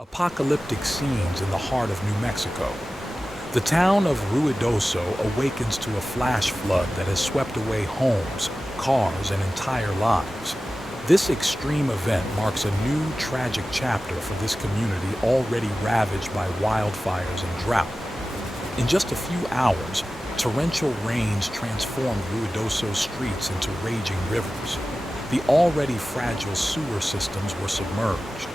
Apocalyptic scenes in the heart of New Mexico. The town of Ruidoso awakens to a flash flood that has swept away homes, cars, and entire lives. This extreme event marks a new, tragic chapter for this community already ravaged by wildfires and drought. In just a few hours, torrential rains transformed Ruidoso's streets into raging rivers. The already fragile sewer systems were submerged.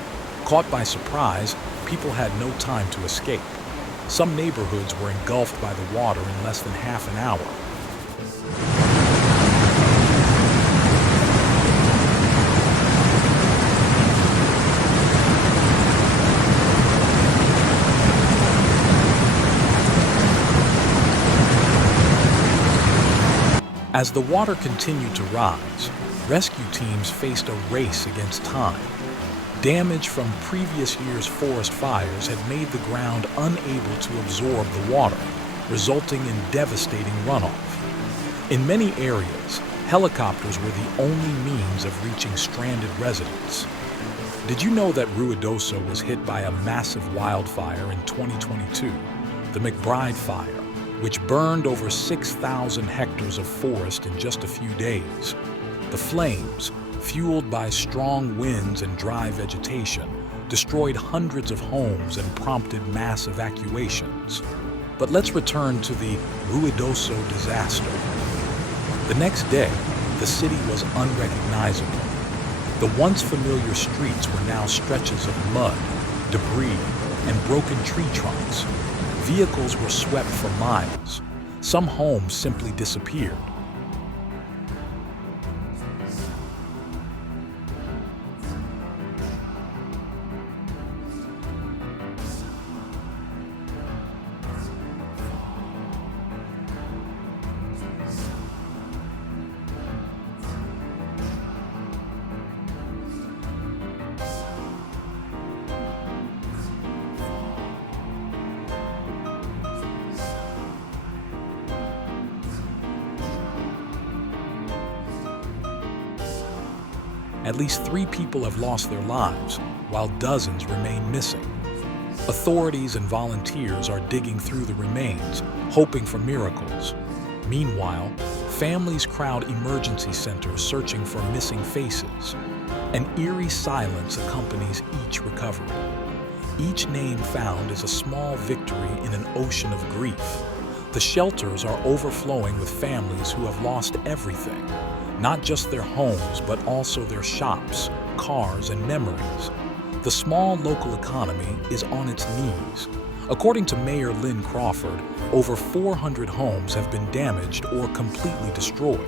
Caught by surprise, people had no time to escape. Some neighborhoods were engulfed by the water in less than half an hour. As the water continued to rise, rescue teams faced a race against time. Damage from previous year's forest fires had made the ground unable to absorb the water, resulting in devastating runoff. In many areas, helicopters were the only means of reaching stranded residents. Did you know that Ruidoso was hit by a massive wildfire in 2022, the McBride Fire, which burned over 6,000 hectares of forest in just a few days? The flames, fueled by strong winds and dry vegetation, destroyed hundreds of homes and prompted mass evacuations. But let's return to the Ruidoso disaster. The next day, the city was unrecognizable. The once familiar streets were now stretches of mud, debris, and broken tree trunks. Vehicles were swept for miles. Some homes simply disappeared. At least 3 people have lost their lives, while dozens remain missing. Authorities and volunteers are digging through the remains, hoping for miracles. Meanwhile, families crowd emergency centers searching for missing faces. An eerie silence accompanies each recovery. Each name found is a small victory in an ocean of grief. The shelters are overflowing with families who have lost everything. Not just their homes, but also their shops, cars, and memories. The small local economy is on its knees. According to Mayor Lynn Crawford, over 400 homes have been damaged or completely destroyed.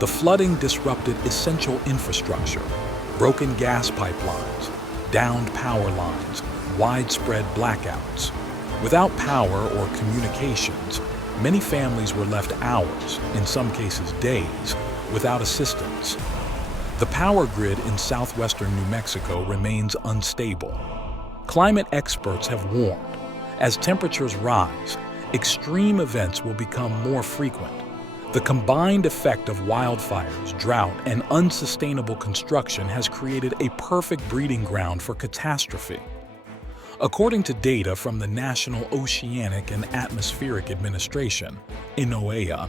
The flooding disrupted essential infrastructure, broken gas pipelines, downed power lines, widespread blackouts. Without power or communications, many families were left hours, in some cases days, without assistance. The power grid in southwestern New Mexico remains unstable. Climate experts have warned, as temperatures rise, extreme events will become more frequent. The combined effect of wildfires, drought, and unsustainable construction has created a perfect breeding ground for catastrophe. According to data from the National Oceanic and Atmospheric Administration, NOAA,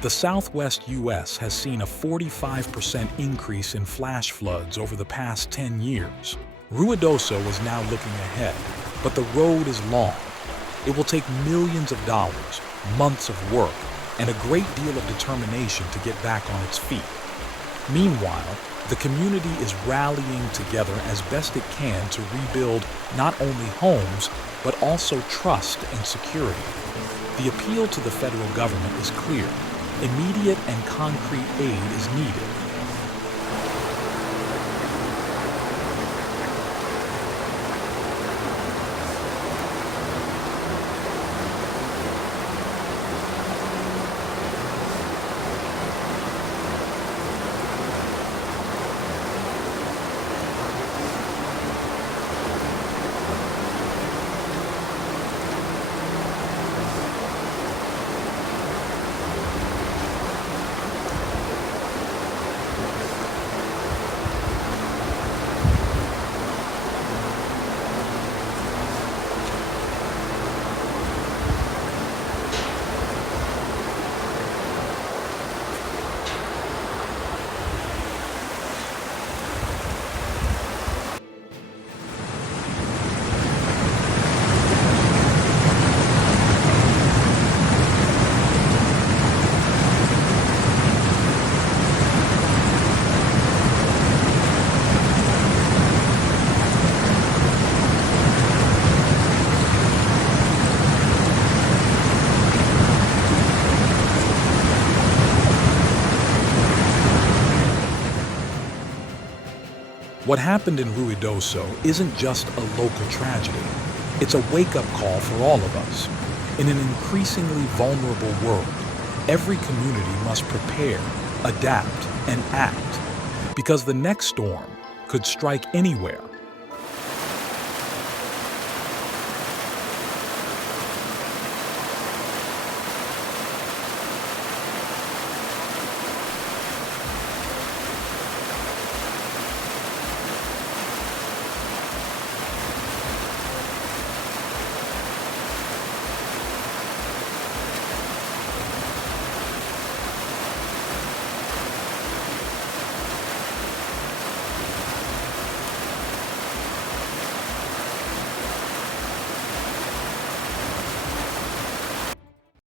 the southwest U.S. has seen a 45% increase in flash floods over the past 10 years. Ruidoso is now looking ahead, but the road is long. It will take millions of dollars, months of work, and a great deal of determination to get back on its feet. Meanwhile, the community is rallying together as best it can to rebuild not only homes, but also trust and security. The appeal to the federal government is clear. Immediate and concrete aid is needed. What happened in Ruidoso isn't just a local tragedy. It's a wake-up call for all of us. In an increasingly vulnerable world, every community must prepare, adapt, and act, because the next storm could strike anywhere